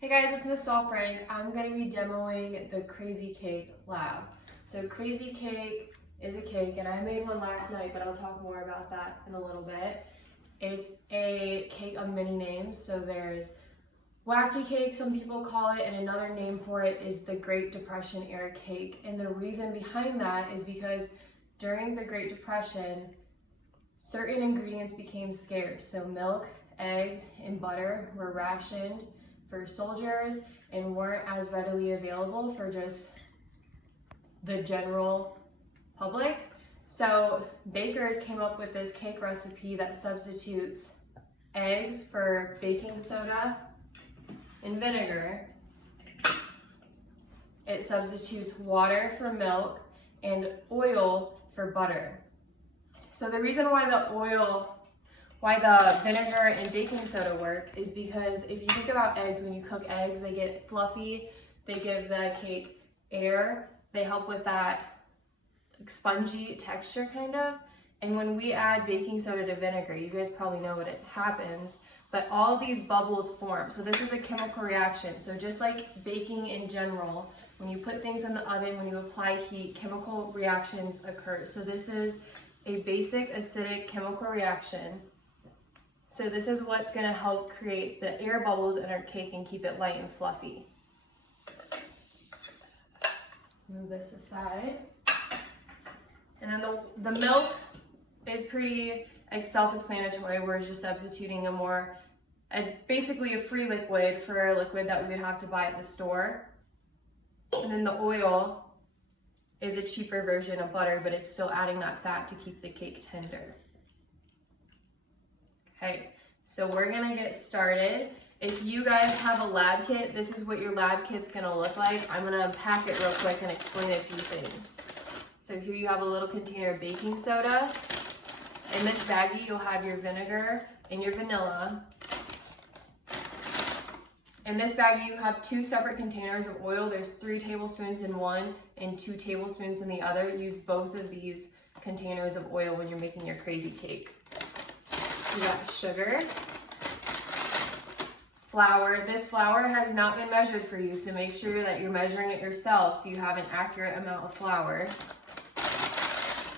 Hey guys, it's Miss Saalfrank. I'm going to be demoing the Crazy Cake Lab. So Crazy Cake is a cake, and I made one last night, but I'll talk more about that in a little bit. It's a cake of many names. So there's Wacky Cake, some people call it, and another name for it is the Great Depression era cake. And the reason behind that is because during the Great Depression, certain ingredients became scarce. So milk, eggs, and butter were rationed for soldiers and weren't as readily available for just the general public. So bakers came up with this cake recipe that substitutes eggs for baking soda and vinegar. It substitutes water for milk and oil for butter. So the reason why the vinegar and baking soda work is because if you think about eggs, when you cook eggs, they get fluffy, they give the cake air, they help with that spongy texture kind of. And when we add baking soda to vinegar, you guys probably know what it happens, but all of these bubbles form. So this is a chemical reaction. So just like baking in general, when you put things in the oven, when you apply heat, chemical reactions occur. So this is a basic acidic chemical reaction. So this is what's going to help create the air bubbles in our cake and keep it light and fluffy. Move this aside. And then the milk is pretty self-explanatory. We're just substituting basically a free liquid for a liquid that we would have to buy at the store. And then the oil is a cheaper version of butter, but it's still adding that fat to keep the cake tender. Okay, so we're gonna get started. If you guys have a lab kit, this is what your lab kit's gonna look like. I'm gonna unpack it real quick and explain a few things. So here you have a little container of baking soda. In this baggie, you'll have your vinegar and your vanilla. In this baggie, you have two separate containers of oil. There's 3 tablespoons in one and 2 tablespoons in the other. Use both of these containers of oil when you're making your crazy cake. You got sugar, flour. This flour has not been measured for you, so make sure that you're measuring it yourself so you have an accurate amount of flour.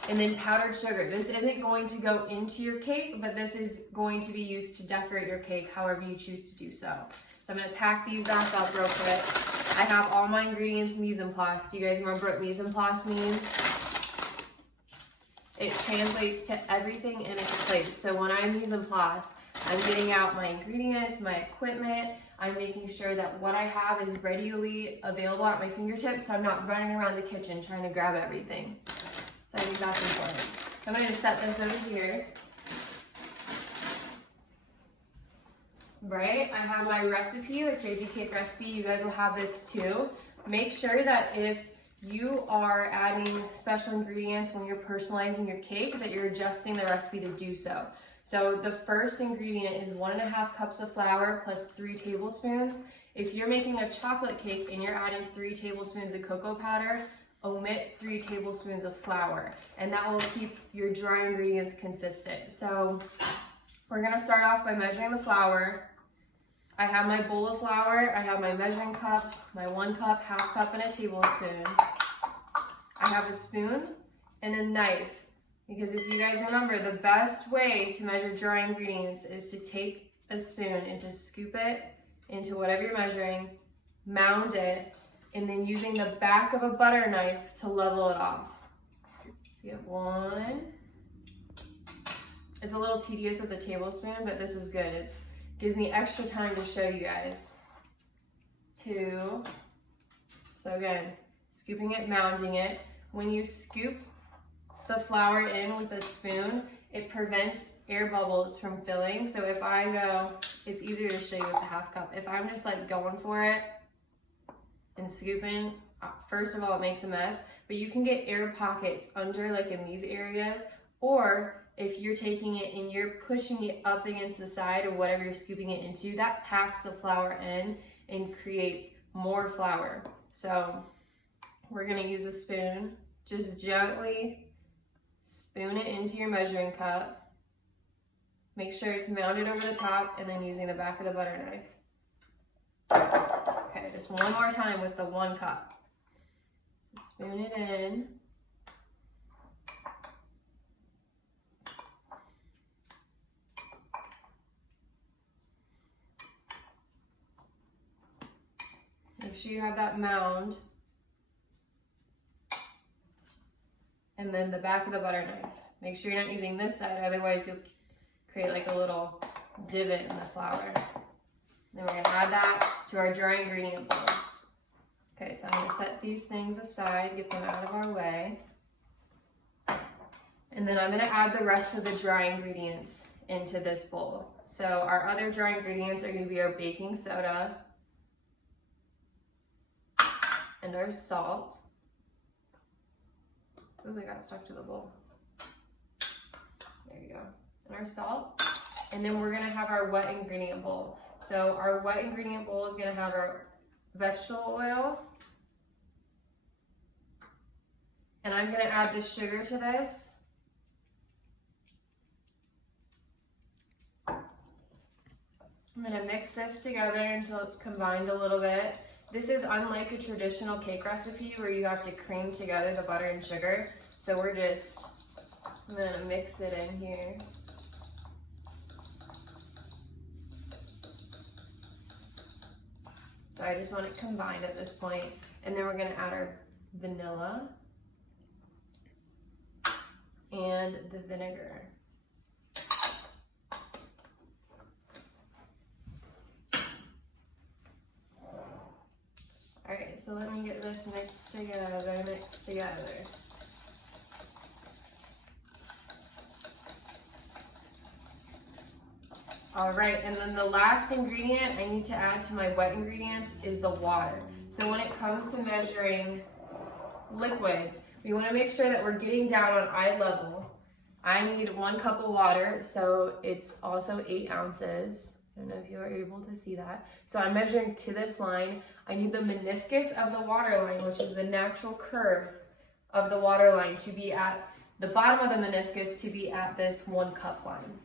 And then powdered sugar. This isn't going to go into your cake, but this is going to be used to decorate your cake however you choose to do so. So I'm going to pack these back up real quick. I have all my ingredients mise en place. Do you guys remember what mise en place means? It translates to everything in its place. So when I mise en place, I'm getting out my ingredients, my equipment. I'm making sure that what I have is readily available at my fingertips, so I'm not running around the kitchen trying to grab everything. So I think that's important. I'm going to set this over here. Right, I have my recipe, the Crazy Cake recipe. You guys will have this too. Make sure that if you are adding special ingredients when you're personalizing your cake, that you're adjusting the recipe to do so. So the first ingredient is 1.5 cups of flour plus 3 tablespoons. If you're making a chocolate cake and you're adding 3 tablespoons of cocoa powder, omit 3 tablespoons of flour, and that will keep your dry ingredients consistent. So we're gonna start off by measuring the flour. I have my bowl of flour, I have my measuring cups, my 1 cup, half cup, and a tablespoon. I have a spoon and a knife, because if you guys remember, the best way to measure dry ingredients is to take a spoon and to scoop it into whatever you're measuring, mound it, and then using the back of a butter knife to level it off. You have 1. It's a little tedious with a tablespoon, but this is good. It gives me extra time to show you guys. 2. So again, scooping it, mounding it. When you scoop the flour in with a spoon, it prevents air bubbles from filling. So if I go, it's easier to show you with the half cup. If I'm just like going for it and scooping, first of all, it makes a mess, but you can get air pockets under, like in these areas, or if you're taking it and you're pushing it up against the side or whatever you're scooping it into, that packs the flour in and creates more flour. So we're gonna use a spoon. Just gently spoon it into your measuring cup. Make sure it's mounted over the top, and then using the back of the butter knife. Okay, just one more time with the 1 cup. So spoon it in. Make sure you have that mound. And then the back of the butter knife. Make sure you're not using this side, otherwise you'll create like a little divot in the flour. Then we're gonna add that to our dry ingredient bowl. Okay, so I'm gonna set these things aside, get them out of our way. And then I'm gonna add the rest of the dry ingredients into this bowl. So our other dry ingredients are gonna be our baking soda and our salt. Ooh, I got stuck to the bowl. There you go. And our salt. And then we're gonna have our wet ingredient bowl. So our wet ingredient bowl is gonna have our vegetable oil. And I'm gonna add the sugar to this. I'm gonna mix this together until it's combined a little bit. This is unlike a traditional cake recipe where you have to cream together the butter and sugar. So I'm gonna mix it in here. So I just want it combined at this point. And then we're gonna add our vanilla and the vinegar. All right, so let me get this mixed together. All right, and then the last ingredient I need to add to my wet ingredients is the water. So when it comes to measuring liquids, we want to make sure that we're getting down on eye level. I need 1 cup of water, so it's also 8 ounces. I don't know if you are able to see that. So I'm measuring to this line. I need the meniscus of the water line, which is the natural curve of the water line, to be at the bottom of the meniscus, to be at this 1 cup line.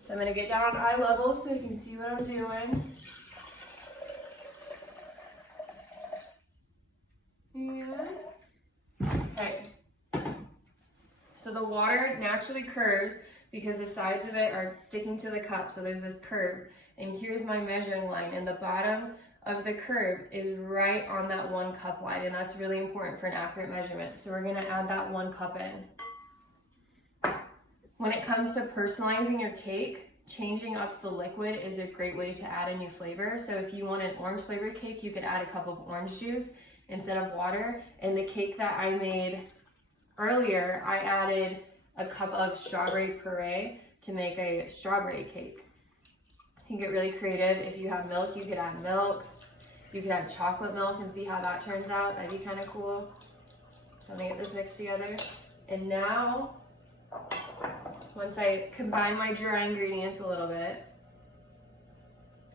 So I'm gonna get down on eye level so you can see what I'm doing. Okay. So the water naturally curves because the sides of it are sticking to the cup, so there's this curve. And here's my measuring line, and the bottom of the curve is right on that 1 cup line, and that's really important for an accurate measurement. So we're gonna add that 1 cup in. When it comes to personalizing your cake, changing up the liquid is a great way to add a new flavor. So if you want an orange flavored cake, you could add a cup of orange juice instead of water. And the cake that I made earlier, I added a cup of strawberry puree to make a strawberry cake. So you can get really creative. If you have milk, you could add milk. You could add chocolate milk and see how that turns out. That'd be kind of cool. So I'm gonna get this mixed together. And now, once I combine my dry ingredients a little bit,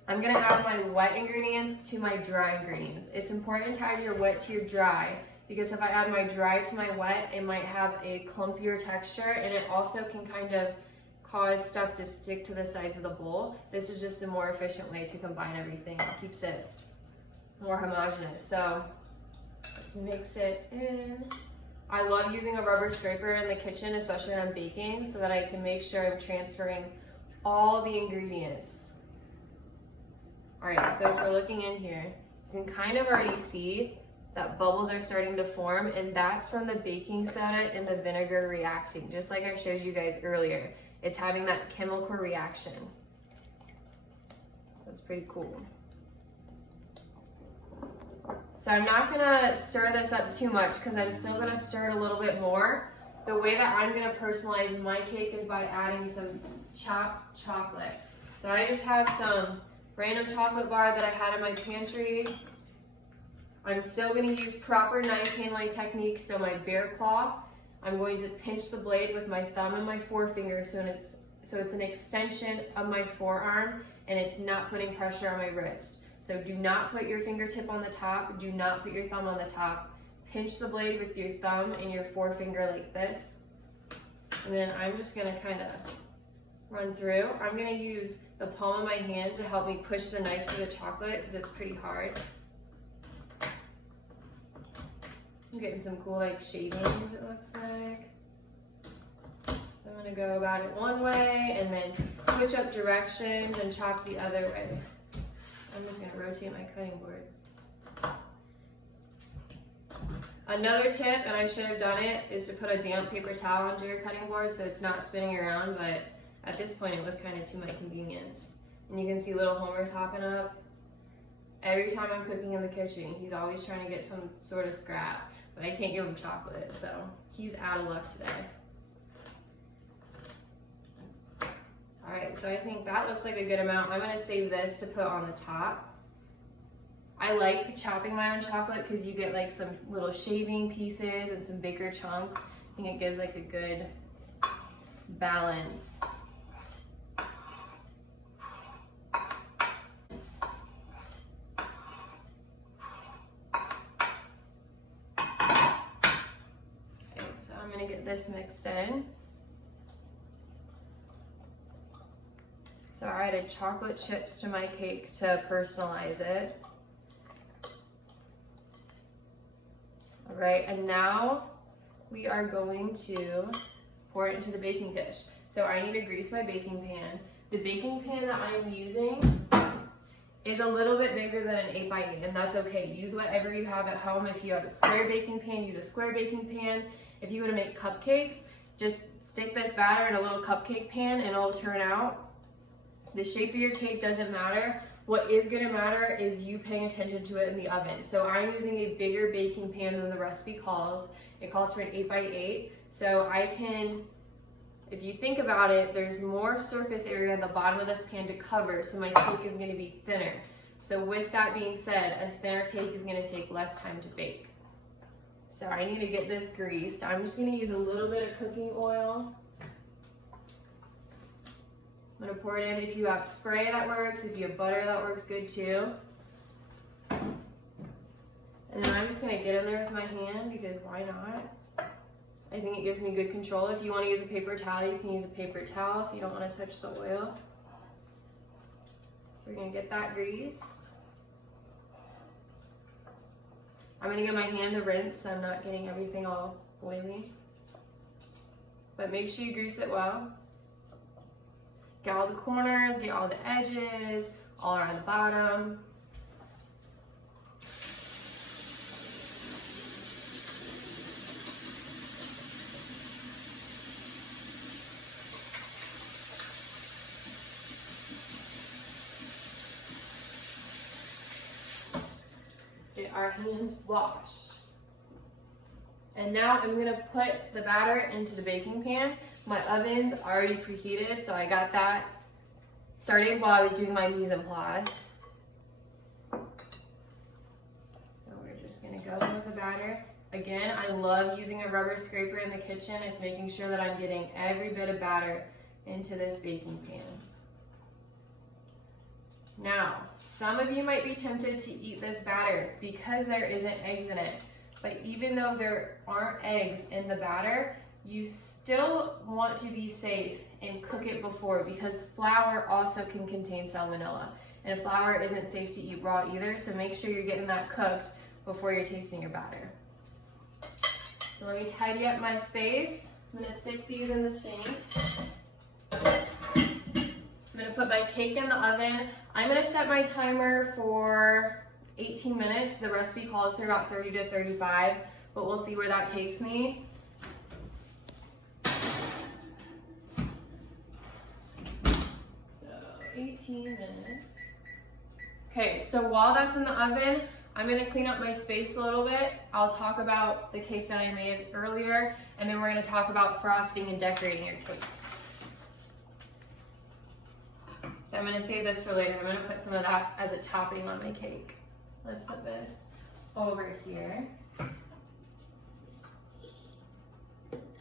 I'm gonna add my wet ingredients to my dry ingredients. It's important to add your wet to your dry, because if I add my dry to my wet, it might have a clumpier texture, and it also can kind of cause stuff to stick to the sides of the bowl. This is just a more efficient way to combine everything. It keeps it more homogeneous. So let's mix it in. I love using a rubber scraper in the kitchen, especially when I'm baking, so that I can make sure I'm transferring all the ingredients. All right, so if we're looking in here, you can kind of already see that bubbles are starting to form, and that's from the baking soda and the vinegar reacting, just like I showed you guys earlier. It's having that chemical reaction. That's pretty cool. So I'm not gonna stir this up too much because I'm still gonna stir it a little bit more. The way that I'm gonna personalize my cake is by adding some chopped chocolate. So I just have some random chocolate bar that I had in my pantry. I'm still gonna use proper knife handling techniques, so my bear claw. I'm going to pinch the blade with my thumb and my forefinger so it's an extension of my forearm and it's not putting pressure on my wrist. So do not put your fingertip on the top, do not put your thumb on the top. Pinch the blade with your thumb and your forefinger like this. And then I'm just gonna kind of run through. I'm gonna use the palm of my hand to help me push the knife through the chocolate because it's pretty hard. I'm getting some cool like shadings, it looks like. I'm gonna go about it one way and then switch up directions and chop the other way. I'm just gonna rotate my cutting board. Another tip, and I should have done it, is to put a damp paper towel under your cutting board so it's not spinning around, but at this point it was kind of to my convenience. And you can see little Homer's hopping up. Every time I'm cooking in the kitchen, he's always trying to get some sort of scrap, but I can't give him chocolate, so he's out of luck today. All right, so I think that looks like a good amount. I'm gonna save this to put on the top. I like chopping my own chocolate because you get like some little shaving pieces and some bigger chunks. I think it gives like a good balance. Okay, so I'm gonna get this mixed in. So I added chocolate chips to my cake to personalize it. All right, and now we are going to pour it into the baking dish. So I need to grease my baking pan. The baking pan that I'm using is a little bit bigger than an 8x8, and that's okay. Use whatever you have at home. If you have a square baking pan, use a square baking pan. If you want to make cupcakes, just stick this batter in a little cupcake pan and it'll turn out. The shape of your cake doesn't matter. What is gonna matter is you paying attention to it in the oven. So I'm using a bigger baking pan than the recipe calls. It calls for an 8x8. So I can, if you think about it, there's more surface area at the bottom of this pan to cover, so my cake is gonna be thinner. So with that being said, a thinner cake is gonna take less time to bake. So I need to get this greased. I'm just gonna use a little bit of cooking oil. I'm gonna pour it in. If you have spray, that works. If you have butter, that works good too. And then I'm just gonna get in there with my hand because why not? I think it gives me good control. If you wanna use a paper towel, you can use a paper towel if you don't wanna touch the oil. So we're gonna get that grease. I'm gonna get my hand to rinse so I'm not getting everything all oily. But make sure you grease it well. Get all the corners, get all the edges, all around the bottom. Get our hands washed. And now I'm gonna put the batter into the baking pan. My oven's already preheated, so I got that started while I was doing my mise en place. So we're just gonna go in with the batter. Again, I love using a rubber scraper in the kitchen. It's making sure that I'm getting every bit of batter into this baking pan. Now, some of you might be tempted to eat this batter because there isn't eggs in it. But even though there aren't eggs in the batter, you still want to be safe and cook it before because flour also can contain salmonella. And flour isn't safe to eat raw either, so make sure you're getting that cooked before you're tasting your batter. So let me tidy up my space. I'm gonna stick these in the sink. I'm gonna put my cake in the oven. I'm gonna set my timer for 18 minutes. The recipe calls for about 30 to 35, but we'll see where that takes me. So 18 minutes. Okay, so while that's in the oven, I'm gonna clean up my space a little bit. I'll talk about the cake that I made earlier, and then we're gonna talk about frosting and decorating your cake. So I'm gonna save this for later. I'm gonna put some of that as a topping on my cake. Let's put this over here.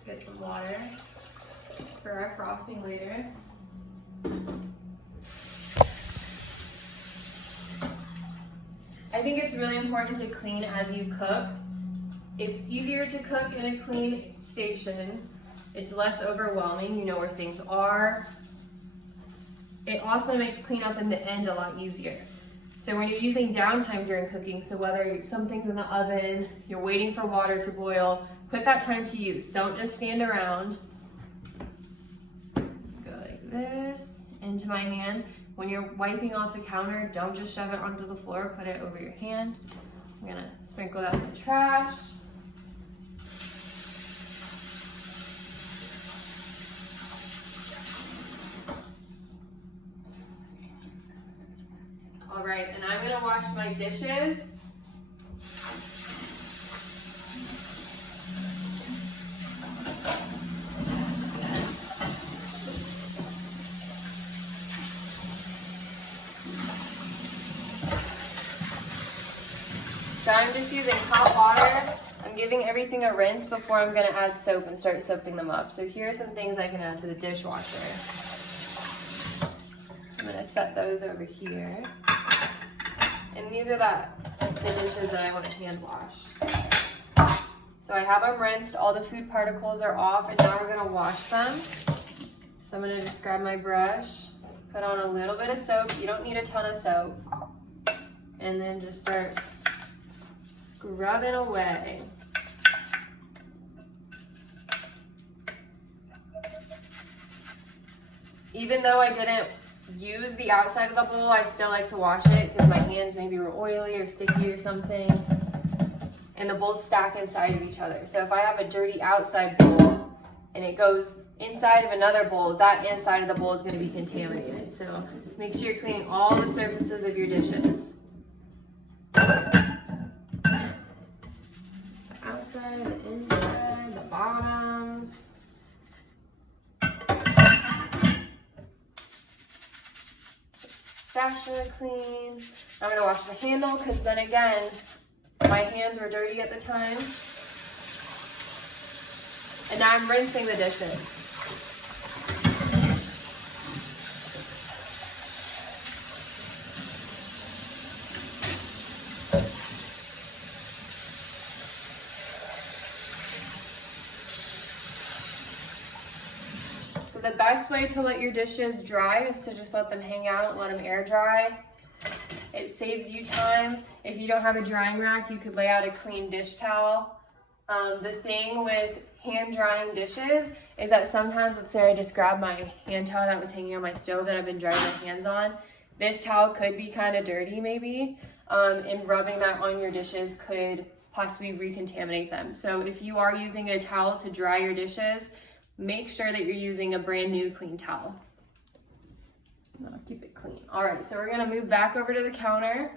Get some water for our frosting later. I think it's really important to clean as you cook. It's easier to cook in a clean station. It's less overwhelming. You know where things are. It also makes cleanup in the end a lot easier. So when you're using downtime during cooking, so whether something's in the oven, you're waiting for water to boil, put that time to use. Don't just stand around. Go like this into my hand. When you're wiping off the counter, don't just shove it onto the floor, put it over your hand. I'm gonna sprinkle that in the trash. All right, and I'm gonna wash my dishes. So I'm just using hot water. I'm giving everything a rinse before I'm gonna add soap and start soaping them up. So here are some things I can add to the dishwasher. I'm gonna set those over here. And these are the dishes that I want to hand wash. So I have them rinsed, all the food particles are off, and now we're gonna wash them. So I'm gonna just grab my brush, put on a little bit of soap. You don't need a ton of soap. And then just start scrubbing away. Even though I didn't use the outside of the bowl, I still like to wash it because my hands maybe were oily or sticky or something. And the bowls stack inside of each other. So if I have a dirty outside bowl and it goes inside of another bowl, that inside of the bowl is going to be contaminated. So make sure you're cleaning all the surfaces of your dishes. The outside, the inside, the bottoms. Spatula clean. I'm gonna wash the handle because then again, my hands were dirty at the time. And now I'm rinsing the dishes. So the best way to let your dishes dry is to just let them hang out, let them air dry. It saves you time. If you don't have a drying rack, you could lay out a clean dish towel. The thing with hand drying dishes is that sometimes, let's say I just grabbed my hand towel that was hanging on my stove that I've been drying my hands on. This towel could be kind of dirty maybe, and rubbing that on your dishes could possibly recontaminate them. So if you are using a towel to dry your dishes, make sure that you're using a brand new clean towel. I'll keep it clean. All right, so we're gonna move back over to the counter.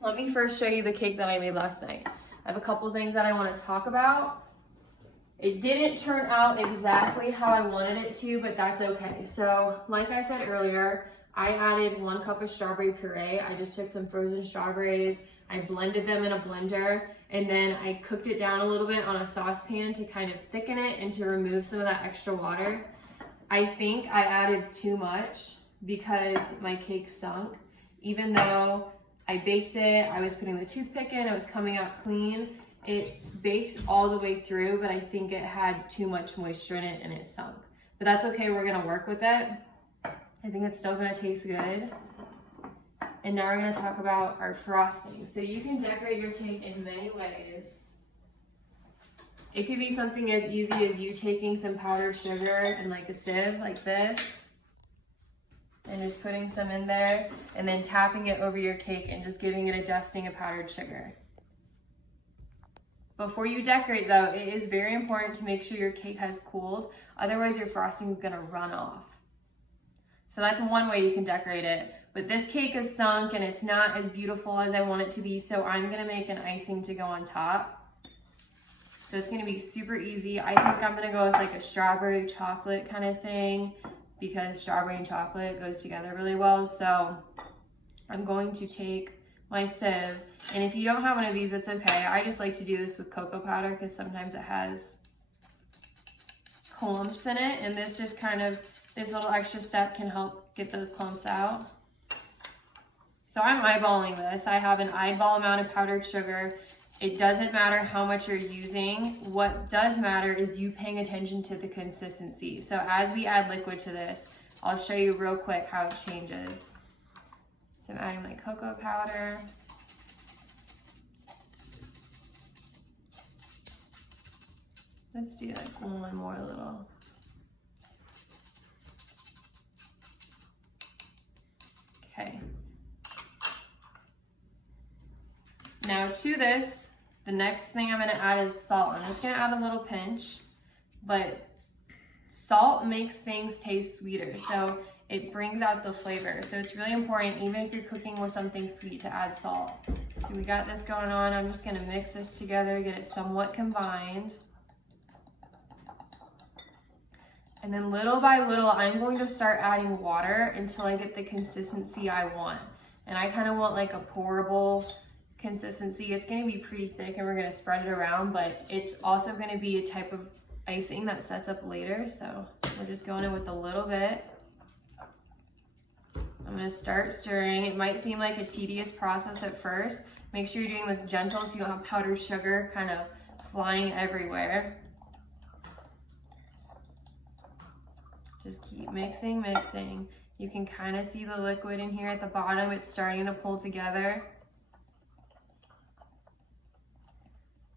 Let me first show you the cake that I made last night. I have a couple things that I wanna talk about. It didn't turn out exactly how I wanted it to, but that's okay. So like I said earlier, I added 1 cup of strawberry puree. I just took some frozen strawberries, I blended them in a blender, and then I cooked it down a little bit on a saucepan to kind of thicken it and to remove some of that extra water. I think I added too much because my cake sunk. Even though I baked it, I was putting the toothpick in, it was coming out clean. It baked all the way through, but I think it had too much moisture in it and it sunk. But that's okay, we're gonna work with it. I think it's still gonna taste good. And now we're gonna talk about our frosting. So you can decorate your cake in many ways. It could be something as easy as you taking some powdered sugar and like a sieve like this, and just putting some in there, and then tapping it over your cake and just giving it a dusting of powdered sugar. Before you decorate though, it is very important to make sure your cake has cooled, otherwise your frosting is gonna run off. So that's one way you can decorate it. But this cake is sunk and it's not as beautiful as I want it to be, so I'm gonna make an icing to go on top. So it's gonna be super easy. I think I'm gonna go with like a strawberry chocolate kind of thing because strawberry and chocolate goes together really well. So I'm going to take my sieve, and if you don't have one of these, it's okay. I just like to do this with cocoa powder because sometimes it has clumps in it, and this just kind of, this little extra step can help get those clumps out. So I'm eyeballing this. I have an eyeball amount of powdered sugar, It doesn't matter how much you're using. What does matter is you paying attention to the consistency. So as we add liquid to this, I'll show you real quick how it changes. So I'm adding my cocoa powder. Let's do like one more little. Okay. Now to this, the next thing I'm gonna add is salt. I'm just gonna add a little pinch, but salt makes things taste sweeter. So it brings out the flavor. So it's really important, even if you're cooking with something sweet, to add salt. So we got this going on. I'm just gonna mix this together, get it somewhat combined. And then little by little, I'm going to start adding water until I get the consistency I want. And I kind of want like a pourable consistency. It's gonna be pretty thick and we're gonna spread it around, but it's also gonna be a type of icing that sets up later. So we're just going in with a little bit. I'm gonna start stirring. It might seem like a tedious process at first. Make sure you're doing this gentle so you don't have powdered sugar kind of flying everywhere. Just keep mixing, mixing. You can kind of see the liquid in here at the bottom. It's starting to pull together.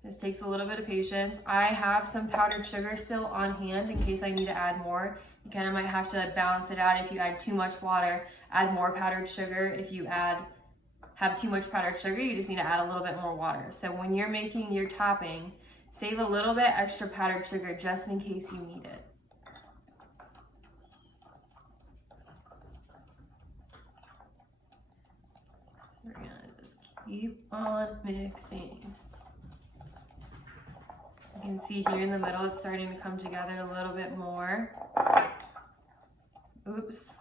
This takes a little bit of patience. I have some powdered sugar still on hand in case I need to add more. You kind of might have to balance it out. If you add too much water, add more powdered sugar. If you have too much powdered sugar, you just need to add a little bit more water. So when you're making your topping, save a little bit extra powdered sugar just in case you need it. We're gonna just keep on mixing. You can see here in the middle, it's starting to come together a little bit more. Oops.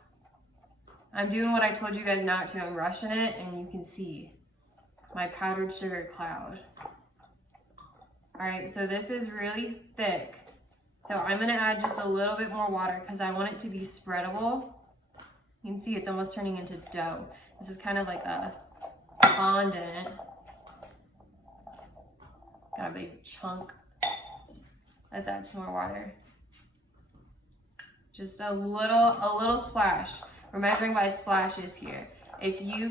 I'm doing what I told you guys not to. I'm rushing it, and you can see my powdered sugar cloud. All right, so this is really thick. So I'm gonna add just a little bit more water because I want it to be spreadable. You can see it's almost turning into dough. This is kind of like a fondant. Got a big chunk. Let's add some more water. Just a little splash. We're measuring by splashes here. If you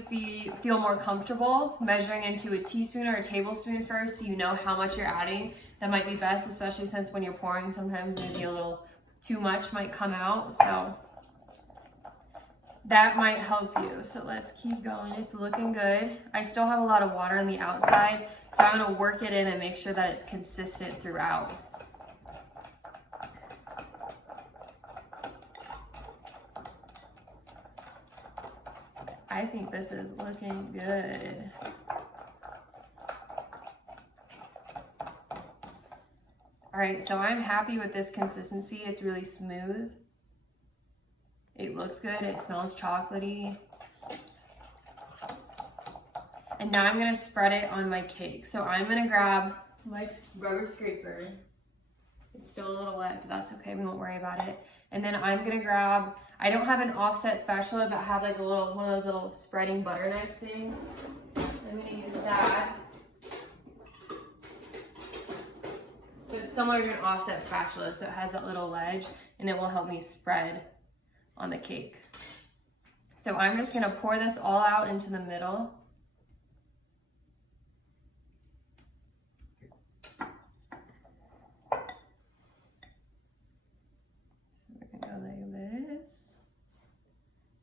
feel more comfortable measuring into a teaspoon or a tablespoon first, so you know how much you're adding, that might be best, especially since when you're pouring, sometimes maybe a little too much might come out. So that might help you. So let's keep going. It's looking good. I still have a lot of water on the outside, so I'm gonna work it in and make sure that it's consistent throughout. I think this is looking good. All right, so I'm happy with this consistency. It's really smooth. It looks good. It smells chocolatey. And now I'm gonna spread it on my cake. So I'm gonna grab my rubber scraper. It's still a little wet, but that's okay. We won't worry about it. And then I'm gonna grab, I don't have an offset spatula, but I have like one of those little spreading butter knife things. I'm gonna use that. So it's similar to an offset spatula, so it has that little ledge, and it will help me spread on the cake. So I'm just gonna pour this all out into the middle.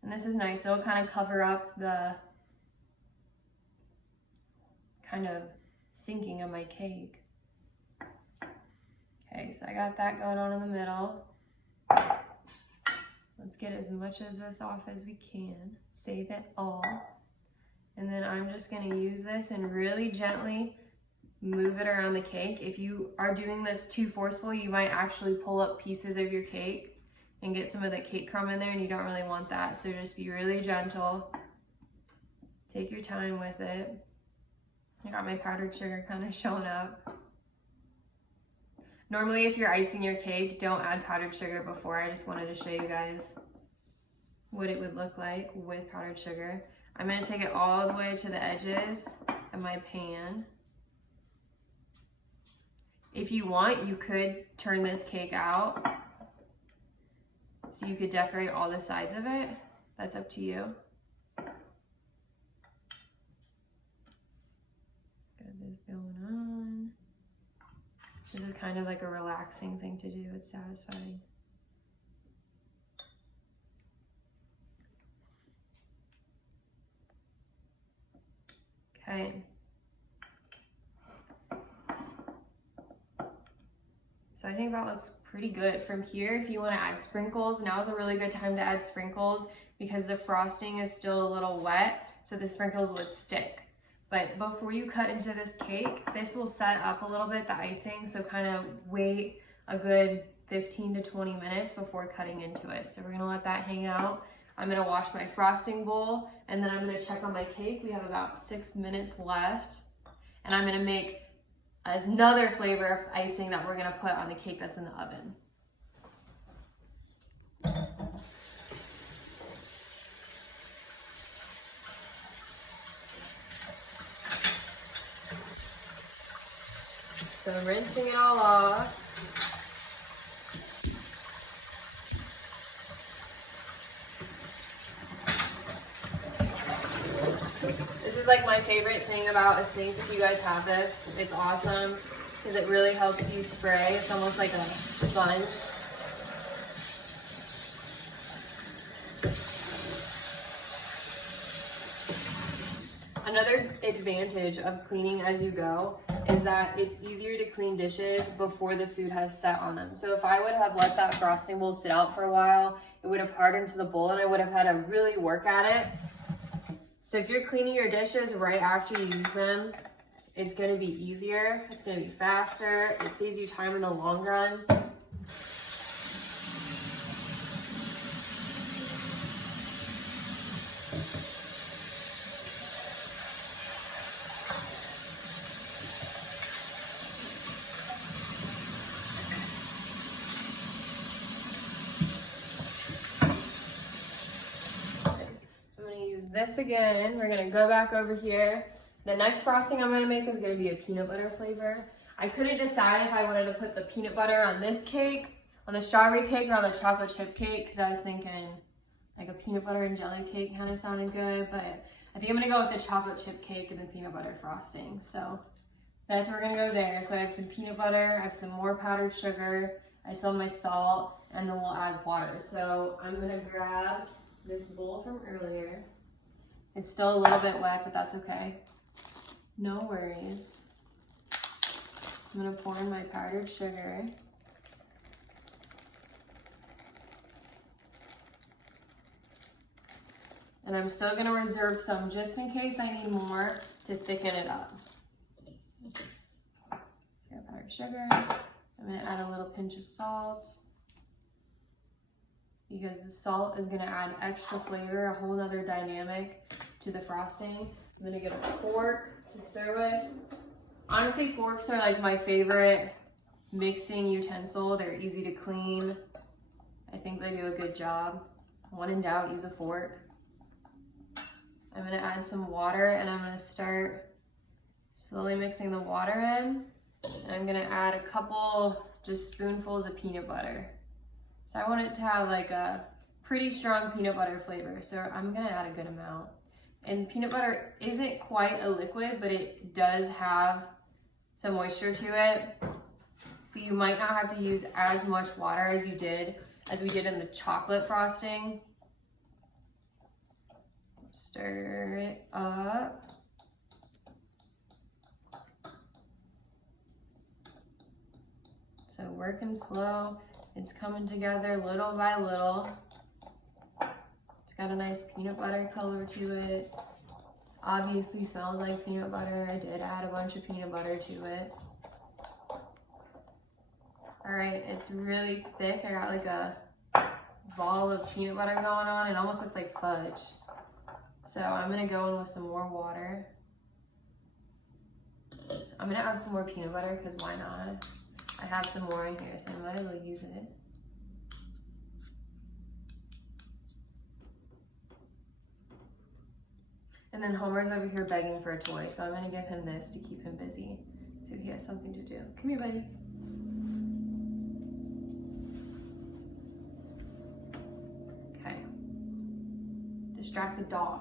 And this is nice. It'll kind of cover up the kind of sinking of my cake. Okay, so I got that going on in the middle. Let's get as much of this off as we can. Save it all. And then I'm just gonna use this and really gently move it around the cake. If you are doing this too forceful, you might actually pull up pieces of your cake and get some of the cake crumb in there, and you don't really want that. So just be really gentle. Take your time with it. I got my powdered sugar kind of showing up. Normally, if you're icing your cake, don't add powdered sugar before. I just wanted to show you guys what it would look like with powdered sugar. I'm gonna take it all the way to the edges of my pan. If you want, you could turn this cake out so you could decorate all the sides of it. That's up to you. Got this going on. This is kind of like a relaxing thing to do. It's satisfying. Okay. So I think that looks pretty good. From here, if you want to add sprinkles, now is a really good time to add sprinkles because the frosting is still a little wet, so the sprinkles would stick. But before you cut into this cake, this will set up a little bit, the icing, so kind of wait a good 15 to 20 minutes before cutting into it. So we're gonna let that hang out. I'm gonna wash my frosting bowl, and then I'm gonna check on my cake. We have about 6 minutes left, and I'm gonna make another flavor of icing that we're gonna put on the cake that's in the oven. So I'm rinsing it all off. This is like my favorite thing about a sink. If you guys have this, it's awesome because it really helps you spray. It's almost like a sponge. Another advantage of cleaning as you go is that it's easier to clean dishes before the food has set on them. So if I would have let that frosting bowl sit out for a while, it would have hardened to the bowl and I would have had to really work at it. So if you're cleaning your dishes right after you use them, it's gonna be easier, it's gonna be faster, it saves you time in the long run. This again, we're gonna go back over here. The next frosting I'm gonna make is gonna be a peanut butter flavor. I couldn't decide if I wanted to put the peanut butter on this cake, on the strawberry cake, or on the chocolate chip cake, because I was thinking like a peanut butter and jelly cake kind of sounded good, but I think I'm gonna go with the chocolate chip cake and the peanut butter frosting. So that's where we're gonna go there. So I have some peanut butter, I have some more powdered sugar, I still have my salt, and then we'll add water. So I'm gonna grab this bowl from earlier. It's still a little bit wet, but that's okay. No worries. I'm gonna pour in my powdered sugar. And I'm still gonna reserve some just in case I need more to thicken it up. So I got powdered sugar. I'm gonna add a little pinch of salt, because the salt is gonna add extra flavor, a whole nother dynamic to the frosting. I'm gonna get a fork to stir with. Honestly, forks are like my favorite mixing utensil. They're easy to clean. I think they do a good job. When in doubt, use a fork. I'm gonna add some water and I'm gonna start slowly mixing the water in. And I'm gonna add a couple just spoonfuls of peanut butter. So I want it to have like a pretty strong peanut butter flavor. So I'm gonna add a good amount. And peanut butter isn't quite a liquid, but it does have some moisture to it. So you might not have to use as much water as we did in the chocolate frosting. Stir it up. So working slow. It's coming together little by little. It's got a nice peanut butter color to it. Obviously smells like peanut butter. I did add a bunch of peanut butter to it. All right, it's really thick. I got like a ball of peanut butter going on. It almost looks like fudge. So I'm gonna go in with some more water. I'm gonna add some more peanut butter because why not? I have some more in here, so I might as well use it. And then Homer's over here begging for a toy, so I'm gonna give him this to keep him busy, so he has something to do. Come here, buddy. distract the dog.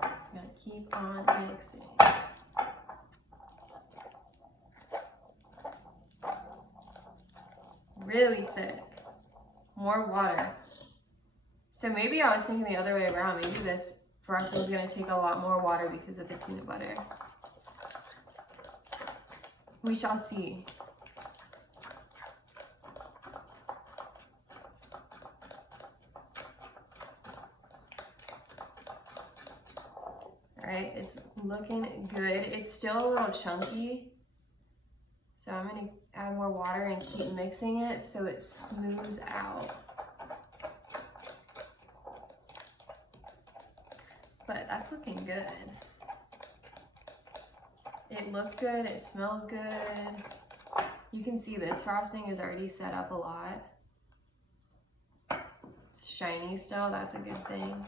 I'm gonna keep on mixing. Really thick. More water. So maybe I was thinking the other way around. Maybe this frosting is going to take a lot more water because of the peanut butter. We shall see. All right, it's looking good. It's still a little chunky. So I'm going to add more water and keep mixing it so it smooths out. But that's looking good. It looks good, it smells good. You can see this frosting is already set up a lot. It's shiny still, that's a good thing.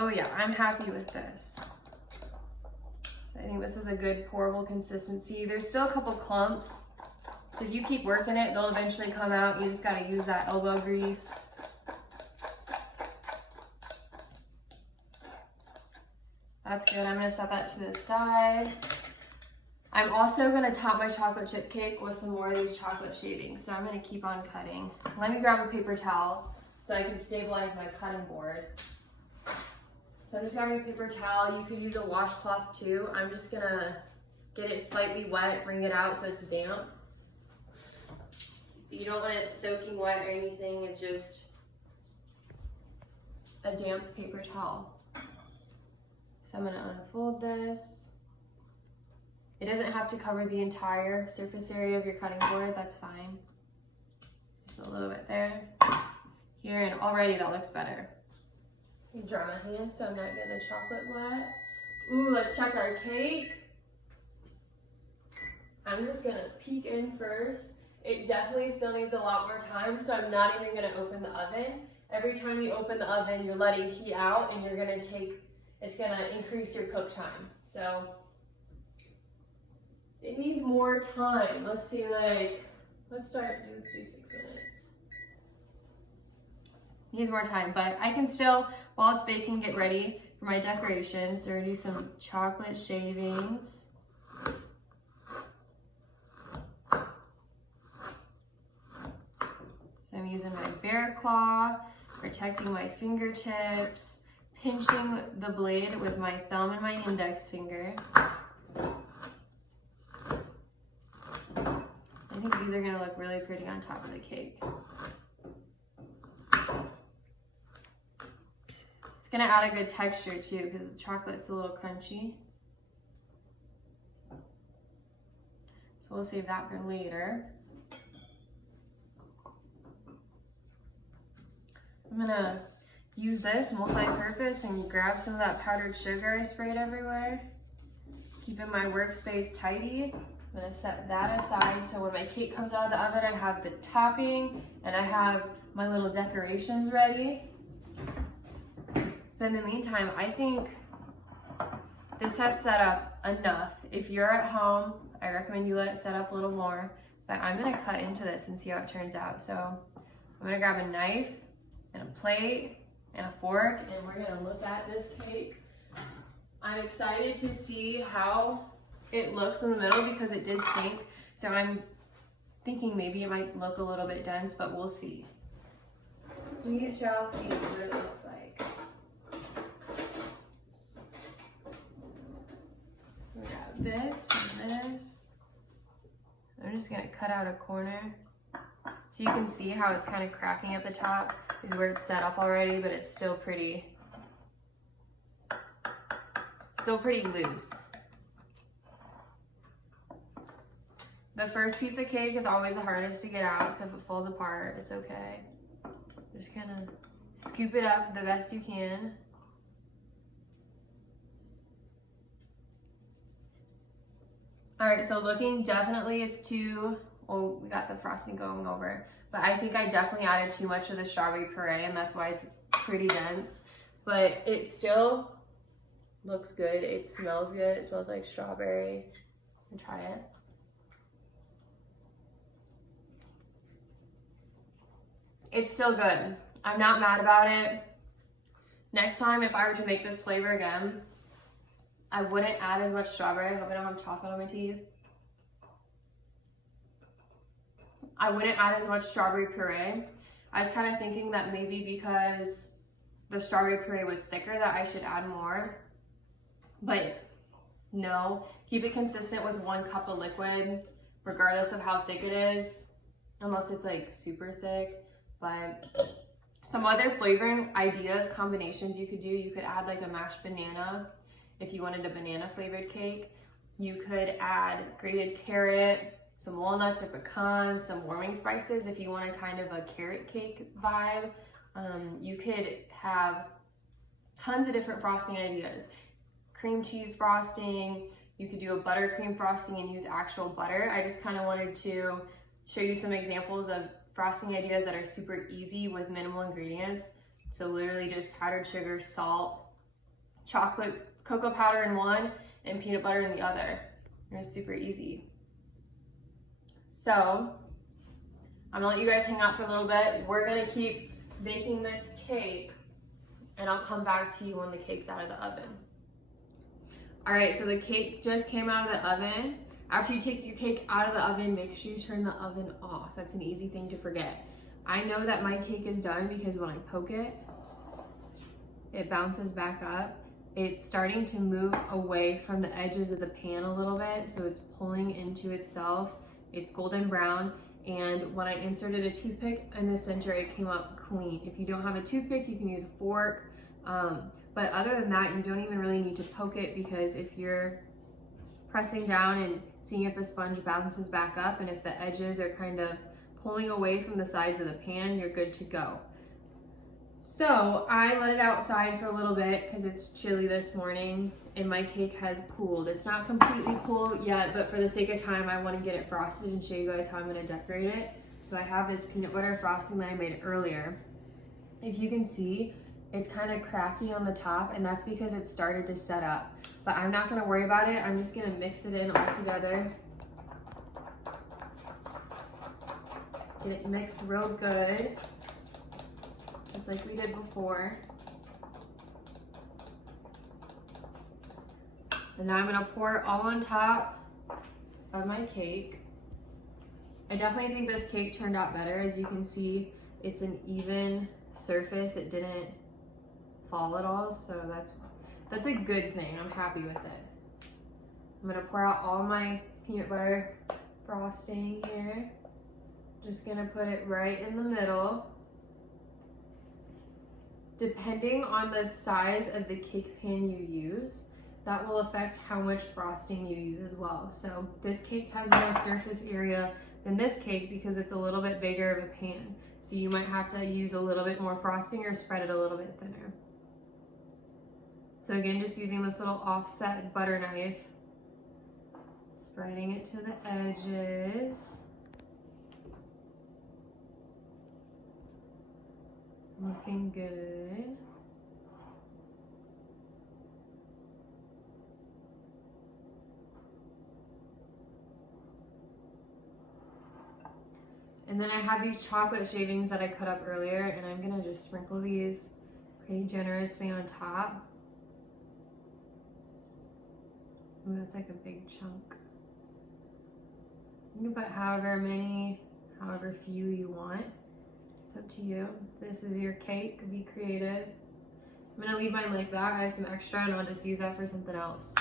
Oh yeah, I'm happy with this. So I think this is a good pourable consistency. There's still a couple clumps. So if you keep working it, they'll eventually come out. You just gotta use that elbow grease. That's good, I'm gonna set that to the side. I'm also gonna top my chocolate chip cake with some more of these chocolate shavings. So I'm gonna keep on cutting. Let me grab a paper towel so I can stabilize my cutting board. So I'm just grabbing a paper towel. You could use a washcloth too. I'm just gonna get it slightly wet, bring it out so it's damp. So you don't want it soaking wet or anything, it's just a damp paper towel. So I'm gonna unfold this. It doesn't have to cover the entire surface area of your cutting board, that's fine. Just a little bit there. Here, and already that looks better. Dry my hand so I'm not getting the chocolate wet. Ooh, let's check our cake. I'm just gonna peek in first. It definitely still needs a lot more time, so I'm not even gonna open the oven. Every time you open the oven, you're letting heat out and it's gonna increase your cook time. So it needs more time. Let's see, let's do 6 minutes. Needs more time, but I can still, while it's baking, get ready for my decorations. So we're gonna do some chocolate shavings. So I'm using my bear claw, protecting my fingertips, pinching the blade with my thumb and my index finger. I think these are gonna look really pretty on top of the cake. It's gonna add a good texture too because the chocolate's a little crunchy. So we'll save that for later. I'm gonna use this multi-purpose and grab some of that powdered sugar I sprayed everywhere. Keeping my workspace tidy. I'm gonna set that aside so when my cake comes out of the oven, I have the topping and I have my little decorations ready. But in the meantime, I think this has set up enough. If you're at home, I recommend you let it set up a little more, but I'm gonna cut into this and see how it turns out. So I'm gonna grab a knife and a plate and a fork, and we're gonna look at this cake. I'm excited to see how it looks in the middle because it did sink. So I'm thinking maybe it might look a little bit dense, but we'll see. We shall see what it looks like. So we got this and this. I'm just gonna cut out a corner. So you can see how it's kind of cracking at the top is where it's set up already, but it's still pretty loose. The first piece of cake is always the hardest to get out, so if it falls apart, it's okay. Just kind of scoop it up the best you can. All right, so looking, definitely it's too, well, we got the frosting going over, but I think I definitely added too much of the strawberry puree, and that's why it's pretty dense. But it still looks good. It smells good. It smells like strawberry. And try it. It's still good. I'm not mad about it. Next time, if I were to make this flavor again, I wouldn't add as much strawberry. I hope I don't have chocolate on my teeth. I wouldn't add as much strawberry puree. I was kind of thinking that maybe because the strawberry puree was thicker that I should add more. But no, keep it consistent with 1 cup of liquid, regardless of how thick it is, unless it's like super thick. But some other flavoring ideas, combinations you could do, you could add like a mashed banana if you wanted a banana flavored cake. You could add grated carrot, some walnuts or pecans, some warming spices if you wanted kind of a carrot cake vibe. You could have tons of different frosting ideas. Cream cheese frosting, you could do a buttercream frosting and use actual butter. I just kind of wanted to show you some examples of frosting ideas that are super easy with minimal ingredients. So literally just powdered sugar, salt, chocolate, cocoa powder in one, and peanut butter in the other. It's super easy. So I'm gonna let you guys hang out for a little bit. We're gonna keep baking this cake, and I'll come back to you when the cake's out of the oven. All right, so the cake just came out of the oven. After you take your cake out of the oven, make sure you turn the oven off. That's an easy thing to forget. I know that my cake is done because when I poke it, it bounces back up. It's starting to move away from the edges of the pan a little bit, so it's pulling into itself. It's golden brown, and when I inserted a toothpick in the center, it came up clean. If you don't have a toothpick, you can use a fork. But other than that, you don't even really need to poke it, because if you're pressing down and seeing if the sponge bounces back up and if the edges are kind of pulling away from the sides of the pan, you're good to go. So I let it outside for a little bit because it's chilly this morning and my cake has cooled. It's not completely cool yet, but for the sake of time, I want to get it frosted and show you guys how I'm going to decorate it. So I have this peanut butter frosting that I made earlier. If you can see, it's kind of cracky on the top, and that's because it started to set up. But I'm not going to worry about it. I'm just going to mix it in all together. Let's get it mixed real good, just like we did before. And now I'm going to pour it all on top of my cake. I definitely think this cake turned out better. As you can see, it's an even surface. It didn't fall at all, so that's a good thing. I'm happy with it. I'm gonna pour out all my peanut butter frosting here. Just gonna put it right in the middle. Depending on the size of the cake pan you use, that will affect how much frosting you use as well. So this cake has more surface area than this cake because it's a little bit bigger of a pan. So you might have to use a little bit more frosting or spread it a little bit thinner. So again, just using this little offset butter knife, spreading it to the edges. It's looking good. And then I have these chocolate shavings that I cut up earlier, and I'm gonna just sprinkle these pretty generously on top. Ooh, that's like a big chunk. You can put however few you want. It's up to you. This is your cake, be creative. I'm gonna leave mine like that. I have some extra and I'll just use that for something else.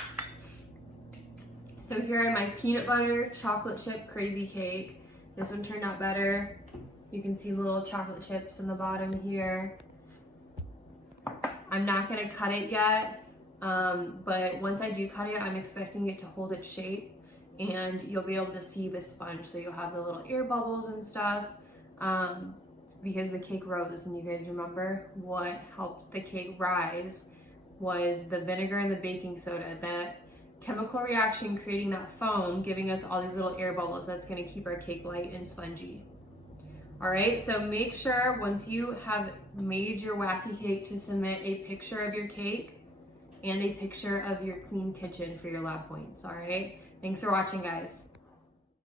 So here are my peanut butter chocolate chip crazy cake. This one turned out better. You can see little chocolate chips in the bottom here. I'm not gonna cut it yet, but once I do cut it, I'm expecting it to hold its shape and you'll be able to see the sponge. So you'll have the little air bubbles and stuff because the cake rose, and you guys remember what helped the cake rise was the vinegar and the baking soda. That chemical reaction creating that foam, giving us all these little air bubbles that's gonna keep our cake light and spongy. All right, so make sure once you have made your wacky cake to submit a picture of your cake and a picture of your clean kitchen for your lab points, all right? Thanks for watching, guys.